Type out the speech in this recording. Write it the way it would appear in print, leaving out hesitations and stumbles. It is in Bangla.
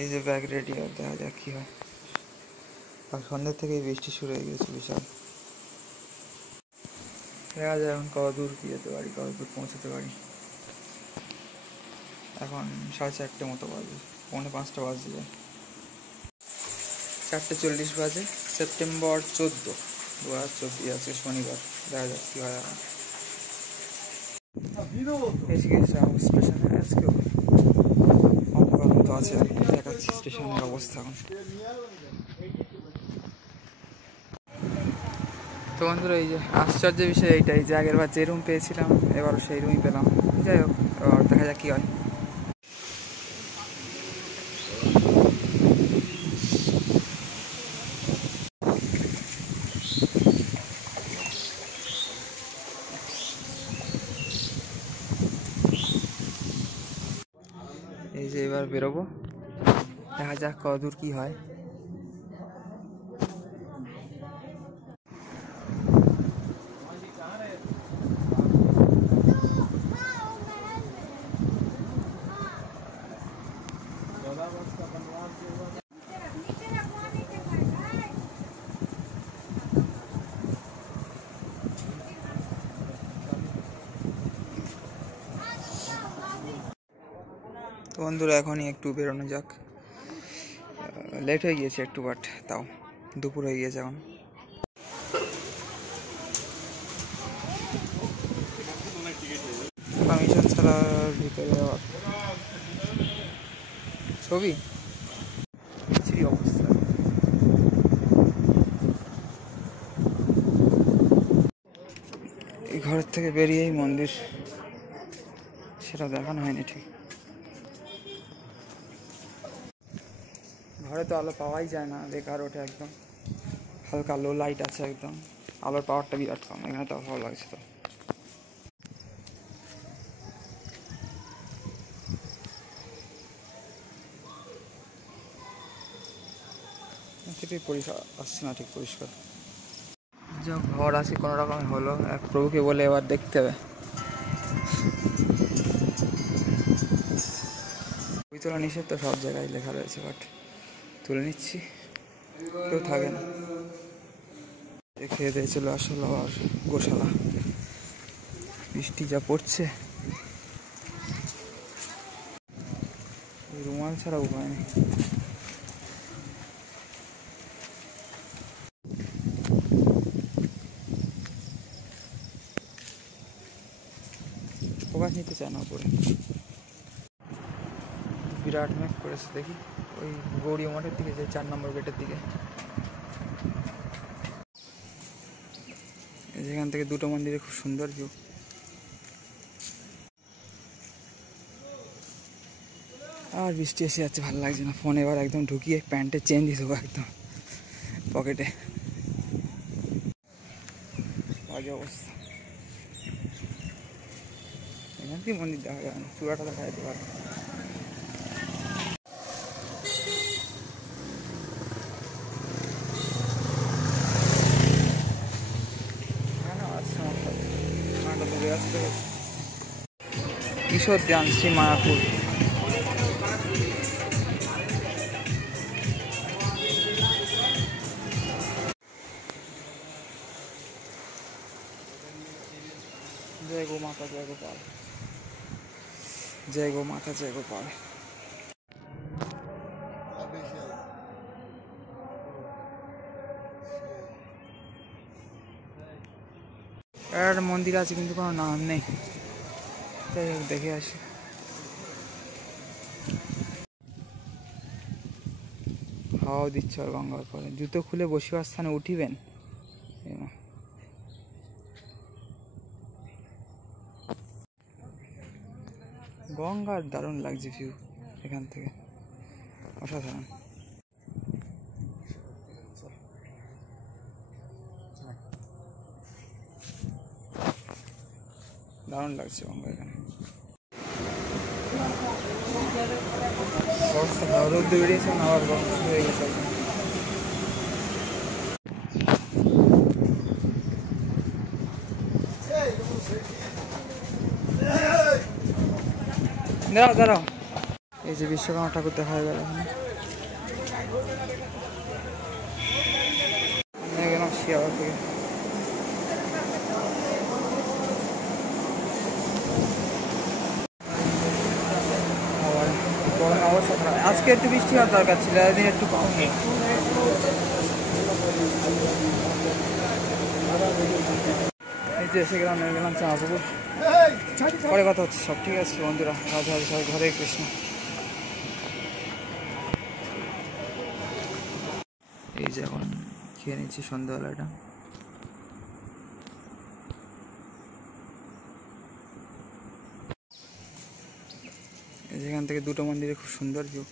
এই যে ব্যাগ রেডি, আর দেখা যাক কী হয়। আর সন্ধ্যে থেকেই বৃষ্টি শুরু হয়ে গেছে বিশাল। দেখা যায় এখন কত দূর কী যেতে পারি, কত দূর পৌঁছাতে পারি। এখন 4:30 মতো বাজে, 4:45 বাজে যায়। 4:40 বাজে। সেপ্টেম্বর 14, 2024 আছে, শনিবার। দেখা যাক কী হয়। এখন এসে গেছে স্টেশনে। আজকেও অন্ধকার মতো আছে, দেখাচ্ছি স্টেশনের অবস্থা এখন। তো বন্ধুরা, এই যে আশ্চর্যের বিষয় এইটাই যে আগের বার যে রুম পেয়েছিলাম এবারও সেই রুমই পেলাম। যাই হোক, এবার দেখা যাক কী হয়। এই যে এবার বেরোবো, দেখা যাক কত দূর কী হয়। তো বন্ধুরা, এখনই একটু বেরোনো যাক। লেট হয়ে গিয়েছে একটু, বাট তাও দুপুর হয়ে গিয়েছে এখন। পারমিশন ছাড়া ভিতরে যাওয়ার ছবি বিচ্ছিরি অবস্থা। এই ঘরের থেকে বেরিয়েই মন্দির, সেটা দেখানো হয়নি ঠিক। ঘরে তো আলো পাওয়াই যায় না, বেকার ওঠে একদম। হালকা লো লাইট আছে একদম, আলোর পাওয়ারটা বিরাট কম। এখানে তো ভালো লাগছে। তো ঠিকই পরিষ্কার আসছে না, ঠিক পরিষ্কার। যে ঘর আছে কোনো রকমের হলো, এক প্রভুকে বলে এবার দেখতে হবে। ছবি তোলা নিষেধ তো সব জায়গায় লেখা রয়েছে, বাট তুলে নিচ্ছি, কেউ থাকে না। খেয়ে দিয়ে চলে আসলো আর গোশালা। বৃষ্টি যা পড়ছে, রুমাল ছাড়া উপায় নেই। ফোকাস নিতে চায় না উপরে, বিরাট মেঘ করেছে। দেখি ওই গৌরী মঠের দিকে, যে 4 নম্বর গেটের দিকে, যেখান থেকে দুটো মন্দিরে খুব সুন্দর ভিউ। আর বৃষ্টি এসে যাচ্ছে, ভালো লাগছে না। ফোন এবার একদম ঢুকিয়ে প্যান্টে চেন দিয়ে দেবো একদম পকেটে। বাজে অবস্থা। এখান থেকে মন্দির দেখা যাবে না, চূড়াটা দেখা যেতে পারে। কিশোর ধ্যান শ্রী মায়াপুর। जय गो माता, जय गोपाल, जय गो माता, जय गोपाल। আর মন্দির আছে কিন্তু কোনো নাম নেই। যাই হোক, দেখে আসি। হাওয়া দিচ্ছে আর গঙ্গার পরে। জুতো খুলে বসিবার স্থানে উঠিবেন। গঙ্গার দারুণ লাগছে ভিউ এখান থেকে, অসাধারণ। দারুণ লাগছে গঙ্গা এখানে। অবস্থা খারাপ, রোদ বেরিয়েছে, আবার গরম হয়ে গেছে। দাঁড়াও দাঁড়াও, এই যে বিশ্বকর্মা ঠাকুর দেখা গেল এখানে। গেলাম শিয়ালদা থেকে। গরম অবস্থা খারাপ, আজকে একটু বৃষ্টি হওয়ার দরকার ছিল, এদিন একটু কম। এই যে এসে গেলাম, নেমে গেলাম চাঁপুকুর। পরে কথা হচ্ছে, সব ঠিক আছে বন্ধুরা, রাধে রাধে, সবাই হরে কৃষ্ণ। এই যে এখন খেয়ে নিচ্ছি সন্ধ্যাবেলাটা। যেখান থেকে দুটো মন্দিরে খুব সুন্দর ভিউ।